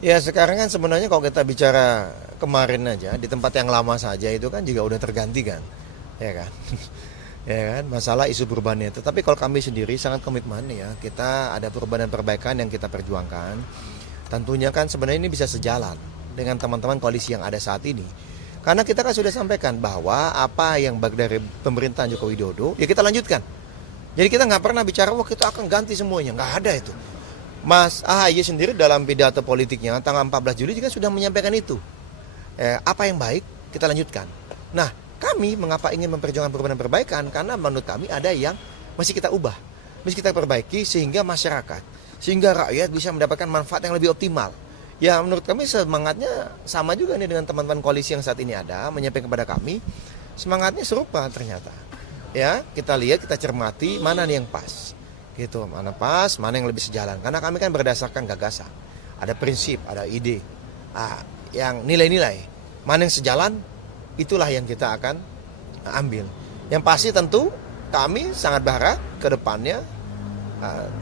Ya sekarang kan sebenarnya kalau kita bicara kemarin aja di tempat yang lama saja itu kan juga udah terganti kan, ya kan, ya kan masalah isu perubahan itu. Tapi kalau kami sendiri sangat komitmen ya kita ada perubahan dan perbaikan yang kita perjuangkan. Tentunya kan sebenarnya ini bisa sejalan dengan teman-teman koalisi yang ada saat ini. Karena kita kan sudah sampaikan bahwa apa yang baik dari pemerintahan Joko Widodo ya kita lanjutkan. Jadi kita nggak pernah bicara wah kita akan ganti semuanya, nggak ada itu. Mas AHY sendiri dalam pidato politiknya tanggal 14 Juli juga sudah menyampaikan itu. Apa yang baik kita lanjutkan. Nah, kami mengapa ingin memperjuangkan perubahan dan perbaikan? Karena menurut kami ada yang masih kita ubah, masih kita perbaiki sehingga masyarakat, sehingga rakyat bisa mendapatkan manfaat yang lebih optimal. Ya menurut kami semangatnya sama juga nih dengan teman-teman koalisi yang saat ini ada, menyampaikan kepada kami, semangatnya serupa ternyata. Ya, kita lihat, kita cermati mana nih yang pas. Gitu, mana pas, mana yang lebih sejalan. Karena kami kan berdasarkan gagasan, ada prinsip, ada ide, yang nilai-nilai. Mana yang sejalan, itulah yang kita akan ambil. Yang pasti tentu kami sangat berharap ke depannya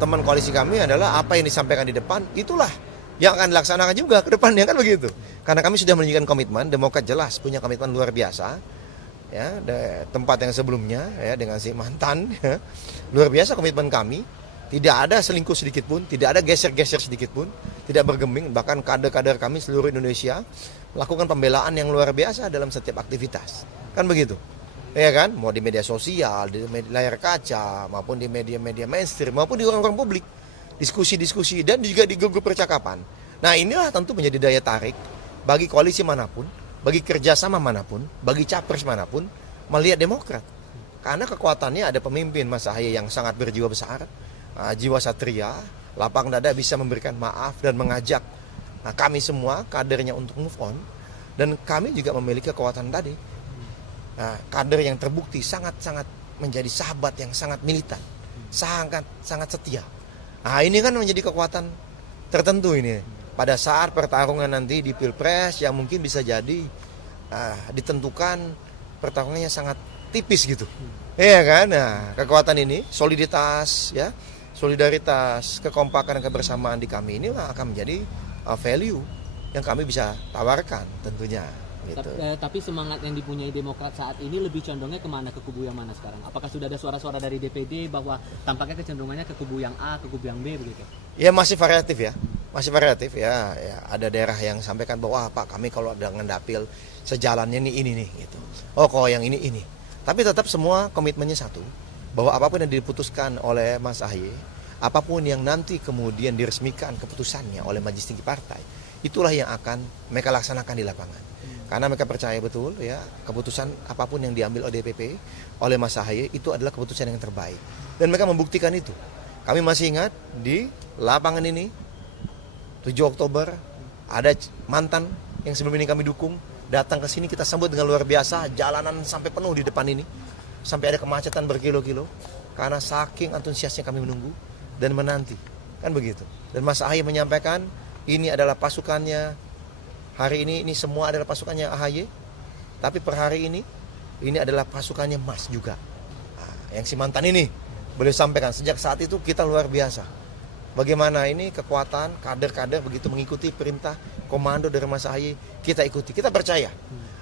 teman koalisi kami adalah apa yang disampaikan di depan, itulah yang akan dilaksanakan juga ke depannya kan begitu. Karena kami sudah menunjukkan komitmen, Demokrat jelas punya komitmen luar biasa. Ya, tempat yang sebelumnya ya dengan si mantan ya, luar biasa komitmen kami, tidak ada selingkuh sedikit pun, tidak ada geser-geser sedikit pun, tidak bergeming, bahkan kader-kader kami seluruh Indonesia melakukan pembelaan yang luar biasa dalam setiap aktivitas, kan begitu, ya kan, mau di media sosial, di layar kaca, maupun di media-media mainstream, maupun di orang-orang publik, diskusi-diskusi dan juga di grup percakapan. Nah inilah tentu menjadi daya tarik bagi koalisi manapun, bagi kerjasama manapun, bagi capres manapun, melihat Demokrat. Karena kekuatannya ada pemimpin Mas AHY yang sangat berjiwa besar, jiwa satria, lapang dada bisa memberikan maaf dan mengajak kami semua kadernya untuk move on. Dan kami juga memiliki kekuatan tadi. Kader yang terbukti sangat-sangat menjadi sahabat yang sangat militan, sangat setia. Nah ini kan menjadi kekuatan tertentu ini. Pada saat pertarungan nanti di Pilpres yang mungkin bisa jadi ditentukan pertarungannya sangat tipis gitu. Iya kan? Nah, kekuatan ini, soliditas ya, solidaritas, kekompakan dan kebersamaan di kami inilah akan menjadi value yang kami bisa tawarkan tentunya. Gitu. Tapi semangat yang dipunyai Demokrat saat ini lebih condongnya kemana, ke kubu yang mana sekarang? Apakah sudah ada suara-suara dari DPD bahwa tampaknya kecenderungannya ke kubu yang A, ke kubu yang B begitu? Ya masih variatif ya, ada daerah yang sampaikan bahwa Pak kami kalau dengan dapil sejalannya ini nih gitu. Oh kalau yang ini. Tapi tetap semua komitmennya satu, bahwa apapun yang diputuskan oleh Mas AHY, apapun yang nanti kemudian diresmikan keputusannya oleh Majelis Tinggi Partai, itulah yang akan mereka laksanakan di lapangan. Karena mereka percaya betul ya keputusan apapun yang diambil oleh DPP, oleh Mas AHY itu adalah keputusan yang terbaik. Dan mereka membuktikan itu. Kami masih ingat di lapangan ini 7 Oktober ada mantan yang sebelum ini kami dukung datang ke sini, kita sambut dengan luar biasa, jalanan sampai penuh di depan ini. Sampai ada kemacetan berkilo-kilo karena saking antusiasnya kami menunggu dan menanti. Kan begitu. Dan Mas AHY menyampaikan ini adalah pasukannya. Hari ini semua adalah pasukannya AHY, tapi per hari ini adalah pasukannya Mas juga. Yang si mantan ini boleh sampaikan sejak saat itu kita luar biasa. Bagaimana ini kekuatan kader-kader begitu mengikuti perintah komando dari Mas AHY, kita ikuti, kita percaya.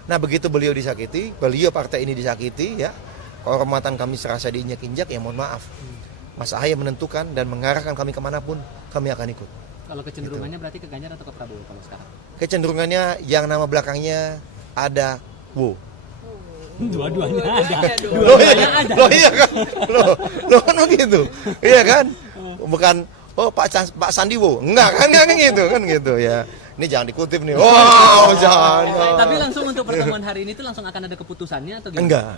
Nah begitu beliau disakiti, beliau partai ini disakiti ya, kehormatan kami serasa diinjak-injak ya mohon maaf. Mas AHY menentukan dan mengarahkan kami kemanapun kami akan ikut. Kalau kecenderungannya berarti ke Ganjar atau ke Prabowo kalau sekarang? Kecenderungannya yang nama belakangnya ada Wo. Dua-duanya ada. Loh iya kan? Loh kan begitu. Iya kan? Bukan Pak Sandi Wo. Enggak gitu ya. Ini jangan dikutip nih. Wow, jangan. Tapi langsung untuk pertemuan hari ini tuh langsung akan ada keputusannya atau gimana? Enggak.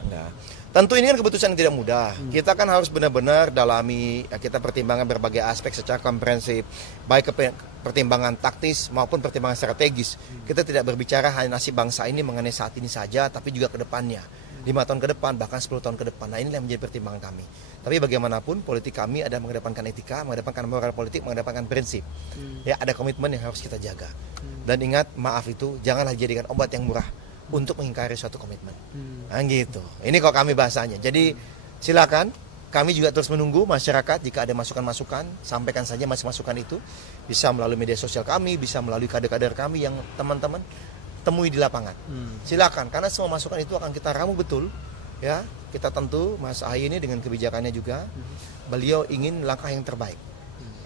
Tentu ini kan keputusan yang tidak mudah. Kita kan harus benar-benar dalami, kita pertimbangkan berbagai aspek secara komprehensif, baik pertimbangan taktis maupun pertimbangan strategis. Kita tidak berbicara hanya nasib bangsa ini mengenai saat ini saja, tapi juga ke depannya. 5 tahun ke depan, bahkan 10 tahun ke depan. Nah inilah yang menjadi pertimbangan kami. Tapi bagaimanapun politik kami ada mengedepankan etika, mengedepankan moral politik, mengedepankan prinsip. Ya ada komitmen yang harus kita jaga. Dan ingat, maaf itu janganlah jadikan obat yang murah untuk mengingkari suatu komitmen. Nah gitu. Ini kok kami bahasanya. Jadi silakan kami juga terus menunggu masyarakat jika ada masukan-masukan, sampaikan saja masukan itu. Bisa melalui media sosial kami, bisa melalui kader-kader kami yang teman-teman temui di lapangan. Silakan, karena semua masukan itu akan kita ramu betul. Ya, kita tentu Mas Ahy ini dengan kebijakannya juga, beliau ingin langkah yang terbaik.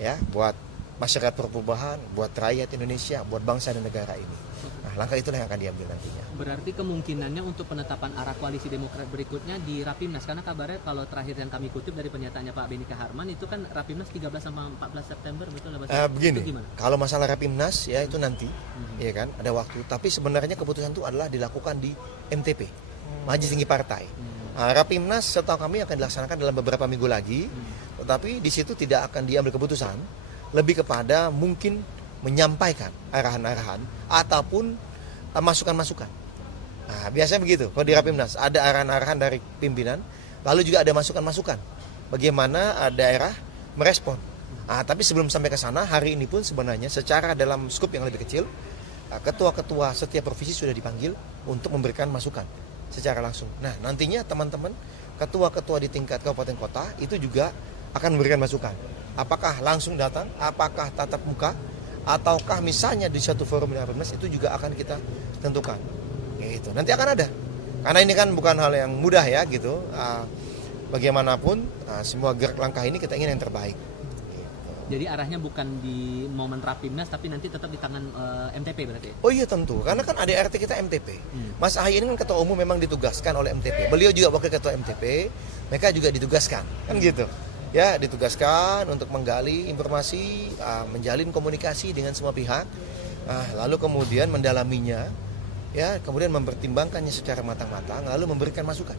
Ya, buat masyarakat perubahan, buat rakyat Indonesia, buat bangsa dan negara ini. Nah, langkah itulah yang akan diambil nantinya. Berarti kemungkinannya untuk penetapan arah koalisi Demokrat berikutnya di Rapimnas, karena kabarnya kalau terakhir yang kami kutip dari pernyataannya Pak Benny Kaharman itu kan Rapimnas 13 sama 14 September, betul nggak? Begini, Itu gimana? kalau masalah Rapimnas ya itu nanti, ya kan, ada waktu. Tapi sebenarnya keputusan itu adalah dilakukan di MTP, Majelis Tinggi Partai. Nah, Rapimnas setahu kami akan dilaksanakan dalam beberapa minggu lagi, tetapi di situ tidak akan diambil keputusan, lebih kepada mungkin menyampaikan arahan-arahan ataupun masukan-masukan. Nah, biasanya begitu. Kalau di Rapimnas ada arahan-arahan dari pimpinan, lalu juga ada masukan-masukan. Bagaimana daerah merespon. Nah, tapi sebelum sampai ke sana, hari ini pun sebenarnya secara dalam skup yang lebih kecil, ketua-ketua setiap provinsi sudah dipanggil untuk memberikan masukan secara langsung. Nah, nantinya teman-teman ketua-ketua di tingkat kabupaten kota itu juga akan memberikan masukan. Apakah langsung datang, apakah tatap muka, ataukah misalnya di suatu forum di Rapimnas, itu juga akan kita tentukan. Gitu. Nanti akan ada. Karena ini kan bukan hal yang mudah ya gitu. Bagaimanapun semua gerak langkah ini kita ingin yang terbaik. Jadi arahnya bukan di momen Rapimnas tapi nanti tetap di tangan MTP berarti. Oh iya tentu, karena kan ADRT kita MTP. Mas Ahy ini kan ketua umum memang ditugaskan oleh MTP. Beliau juga wakil ketua MTP, mereka juga ditugaskan, kan gitu. Ya, ditugaskan untuk menggali informasi, menjalin komunikasi dengan semua pihak, lalu kemudian mendalaminya, ya, kemudian mempertimbangkannya secara matang-matang, lalu memberikan masukan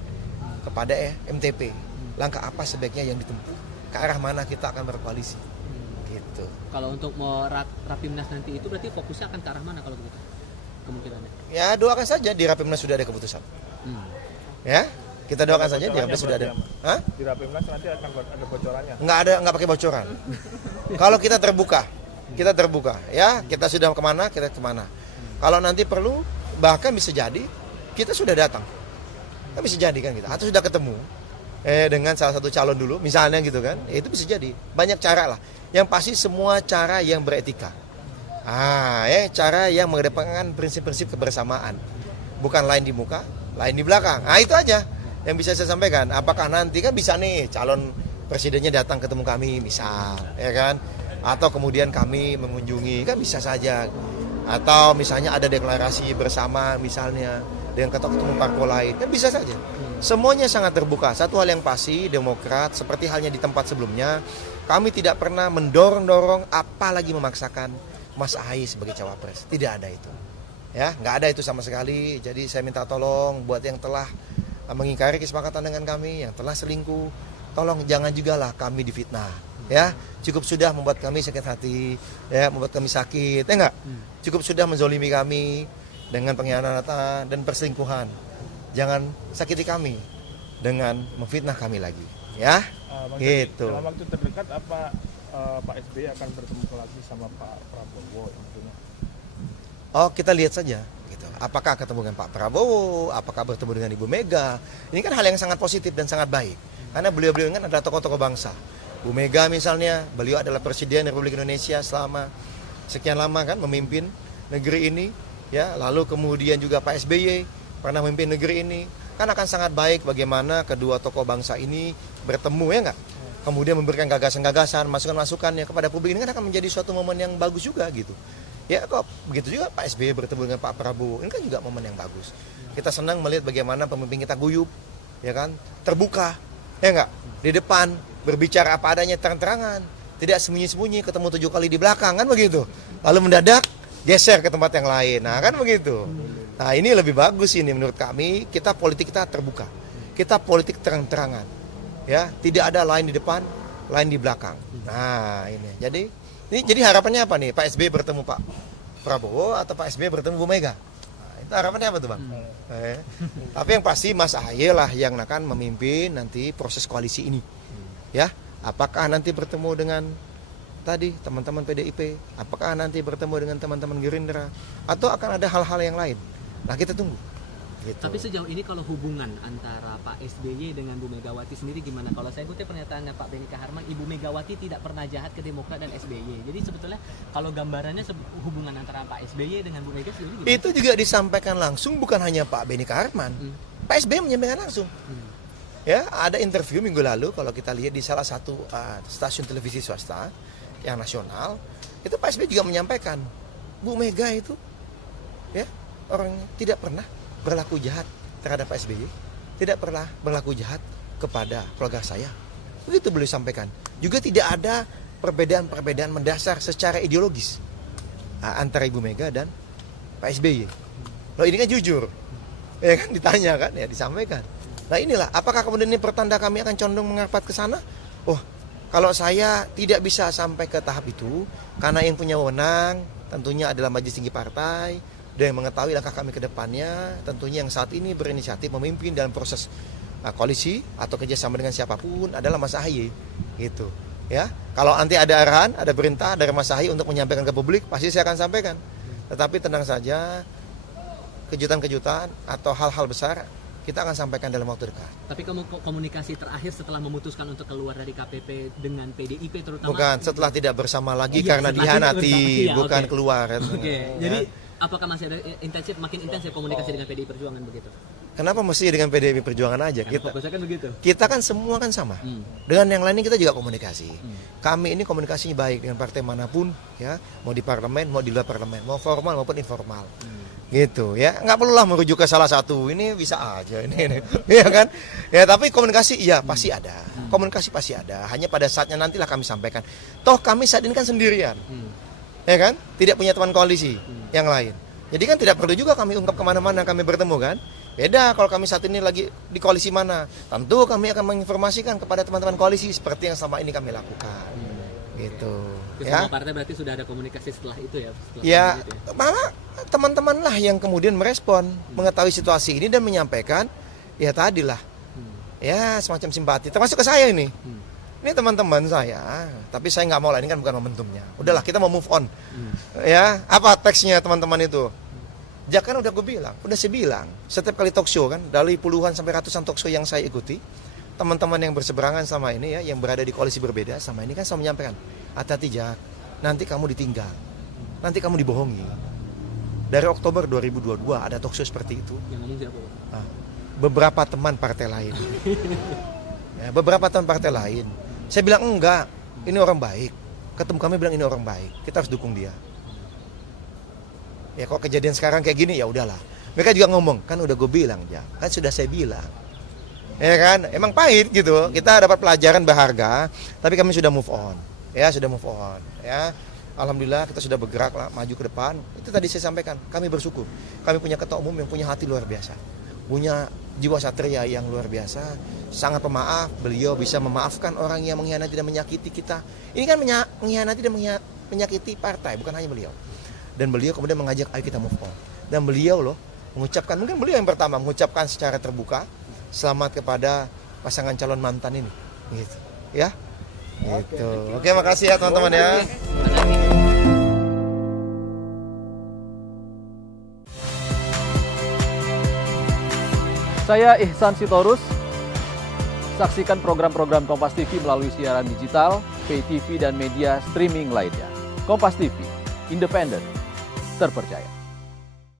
kepada MTP. Langkah apa sebaiknya yang ditempuh, ke arah mana kita akan berkoalisi. Gitu. Kalau untuk mau Rapimnas nanti itu berarti fokusnya akan ke arah mana kalau begitu? Kemungkinannya. Ya, doakan saja di Rapimnas sudah ada keputusan. Ya, kita doakan saja di Rapimnas sudah ada. Hah? Di Rapimnas nanti akan ada bocorannya? Nggak pakai bocoran. Kalau kita terbuka, ya, kita sudah kemana, kita kemana. Kalau nanti perlu, bahkan bisa jadi kita sudah datang. Kan bisa jadi kan kita, atau sudah ketemu dengan salah satu calon dulu, misalnya gitu kan, itu bisa jadi. Banyak cara lah. Yang pasti semua cara yang beretika. Cara yang mengedepankan prinsip-prinsip kebersamaan. Bukan lain di muka, lain di belakang. Itu aja yang bisa saya sampaikan. Apakah nanti kan bisa nih calon presidennya datang ketemu kami, misal, ya kan? Atau kemudian kami mengunjungi, kan bisa saja. Atau misalnya ada deklarasi bersama misalnya dengan ketua-ketua parpol lain, kan bisa saja. Semuanya sangat terbuka. Satu hal yang pasti, Demokrat seperti halnya di tempat sebelumnya, kami tidak pernah mendorong-dorong apalagi memaksakan Mas Ahy sebagai cawapres. Tidak ada itu. Ya, nggak ada itu sama sekali. Jadi saya minta tolong buat yang telah mengingkari kesepakatan dengan kami, yang telah selingkuh, tolong jangan juga lah kami difitnah. Ya, cukup sudah membuat kami sakit hati, ya, membuat kami sakit, ya enggak? Cukup sudah menzolimi kami dengan pengkhianatan dan perselingkuhan. Jangan sakiti kami dengan memfitnah kami lagi, ya. Gitu. Dalam waktu terdekat apa Pak SBY akan bertemu lagi sama Pak Prabowo tentunya? Oh, kita lihat saja. Gitu. Apakah ketemu dengan Pak Prabowo, apakah bertemu dengan Ibu Mega? Ini kan hal yang sangat positif dan sangat baik. Karena beliau-beliau kan adalah tokoh-tokoh bangsa. Bu Mega misalnya, beliau adalah Presiden Republik Indonesia selama sekian lama kan memimpin negeri ini. Ya, lalu kemudian juga Pak SBY pernah memimpin negeri ini. Kan akan sangat baik bagaimana kedua tokoh bangsa ini bertemu, ya enggak? Kemudian memberikan gagasan-gagasan, masukan-masukannya kepada publik. Ini kan akan menjadi suatu momen yang bagus juga gitu. Ya kok begitu juga Pak SBY bertemu dengan Pak Prabowo. Ini kan juga momen yang bagus. Kita senang melihat bagaimana pemimpin kita guyup, ya kan? Terbuka, ya enggak? Di depan berbicara apa adanya terang-terangan, tidak sembunyi-sembunyi, ketemu 7 kali di belakang, kan begitu. Lalu mendadak geser ke tempat yang lain. Nah, kan begitu. Nah, ini lebih bagus ini menurut kami. Politik kita terbuka. Kita politik terang-terangan. Ya, tidak ada lain di depan, lain di belakang. Nah, ini. Jadi harapannya apa nih? Pak SBY bertemu Pak Prabowo atau Pak SBY bertemu Bu Mega? Nah, itu harapannya apa tuh, Bang? Tapi yang pasti Mas Ahy lah yang akan memimpin nanti proses koalisi ini. Ya, apakah nanti bertemu dengan tadi teman-teman PDIP, apakah nanti bertemu dengan teman-teman Gerindra, atau akan ada hal-hal yang lain? Nah, kita tunggu. Gitu. Tapi sejauh ini kalau hubungan antara Pak SBY dengan Bu Megawati sendiri gimana? Kalau saya kutip pernyataannya Pak Benika Harman, Ibu Megawati tidak pernah jahat ke Demokrat dan SBY. Jadi sebetulnya kalau gambarannya hubungan antara Pak SBY dengan Bu Mega sendiri gimana? Itu juga disampaikan langsung, bukan hanya Pak Benika Harman. Pak SBY menyampaikan langsung. Ya, ada interview minggu lalu kalau kita lihat di salah satu stasiun televisi swasta yang nasional, itu Pak SBY juga menyampaikan, Bu Mega itu ya orangnya tidak pernah berlaku jahat terhadap Pak SBY, tidak pernah berlaku jahat kepada keluarga saya. Begitu beliau sampaikan. Juga tidak ada perbedaan-perbedaan mendasar secara ideologis antara Ibu Mega dan Pak SBY. Loh ini kan jujur, ya kan ditanya kan, ya disampaikan. Nah inilah, apakah kemudian ini pertanda kami akan condong mengarapat ke sana? Oh, kalau saya tidak bisa sampai ke tahap itu, karena yang punya wewenang tentunya adalah Majelis Tinggi Partai, dan yang mengetahui langkah kami ke depannya, tentunya yang saat ini berinisiatif memimpin dalam proses koalisi atau kerjasama dengan siapapun adalah Mas Ahaye, gitu. Ya, kalau nanti ada arahan, ada perintah dari Mas Ahaye untuk menyampaikan ke publik, pasti saya akan sampaikan. Tetapi tenang saja, kejutan-kejutan atau hal-hal besar kita akan sampaikan dalam waktu dekat. Tapi kamu komunikasi terakhir setelah memutuskan untuk keluar dari KPP dengan PDIP terutama? Bukan, setelah tidak bersama lagi Iya, karena setelah tidak dihianati, bersama, iya, bukan oke. keluar. Oke, jadi apakah masih ada makin intensif komunikasi dengan PDI Perjuangan begitu? Kenapa mesti dengan PDIP Perjuangan aja? Karena fokusnya kan begitu. Kita kan semua kan sama. Dengan yang lainnya kita juga komunikasi. Kami ini komunikasinya baik dengan partai manapun, ya, mau di parlemen, mau di luar parlemen, mau formal maupun informal. Gitu ya, nggak perlulah merujuk ke salah satu, ini bisa aja ini. Ya kan, ya tapi komunikasi iya pasti ada, komunikasi pasti ada, hanya pada saatnya nantilah kami sampaikan. Toh kami saat ini kan sendirian, ya kan, tidak punya teman koalisi yang lain, jadi kan tidak perlu juga kami ungkap kemana-mana kami bertemu kan. Beda kalau kami saat ini lagi di koalisi mana, tentu kami akan menginformasikan kepada teman-teman koalisi seperti yang selama ini kami lakukan, gitu. Semua partai berarti sudah ada komunikasi setelah itu ya? Ya, malah teman-teman lah yang kemudian merespon, mengetahui situasi ini dan menyampaikan, ya tadilah, ya semacam simpati, termasuk ke saya ini. Ini teman-teman saya, tapi saya nggak mau lah, ini kan bukan momentumnya. Udahlah, kita mau move on. Ya, apa teksnya teman-teman itu? Kan udah gue bilang, udah saya bilang, setiap kali talk show kan, dari puluhan sampai ratusan talk show yang saya ikuti, teman-teman yang berseberangan sama ini ya, yang berada di koalisi berbeda sama ini kan saya menyampaikan, hati-hati Jak, nanti kamu ditinggal, nanti kamu dibohongi. Dari Oktober 2022 ada talk show seperti itu. Yang ngomong siapa? Beberapa teman partai lain. Ya, beberapa teman partai lain. Saya bilang enggak, ini orang baik. Ketemu kami bilang ini orang baik, kita harus dukung dia. Ya kok kejadian sekarang kayak gini ya udahlah. Mereka juga ngomong, kan udah gue bilang Jak, kan sudah saya bilang. Ya kan, emang pahit gitu. Kita dapat pelajaran berharga, tapi kami sudah move on. Ya, sudah move on. Ya, alhamdulillah kita sudah bergerak lah, maju ke depan. Itu tadi saya sampaikan, kami bersyukur. Kami punya ketua umum yang punya hati luar biasa, punya jiwa satria yang luar biasa, sangat pemaaf. Beliau bisa memaafkan orang yang mengkhianati dan menyakiti kita. Ini kan mengkhianati dan menyakiti partai, bukan hanya beliau. Dan beliau kemudian mengajak ayo kita move on. Dan beliau loh mengucapkan, mungkin beliau yang pertama mengucapkan secara terbuka, selamat kepada pasangan calon mantan ini, gitu, ya, gitu. Oke, makasih ya teman-teman ya. Saya Ihsan Sitorus. Saksikan program-program Kompas TV melalui siaran digital, pay TV dan media streaming lainnya. Kompas TV, independen, terpercaya.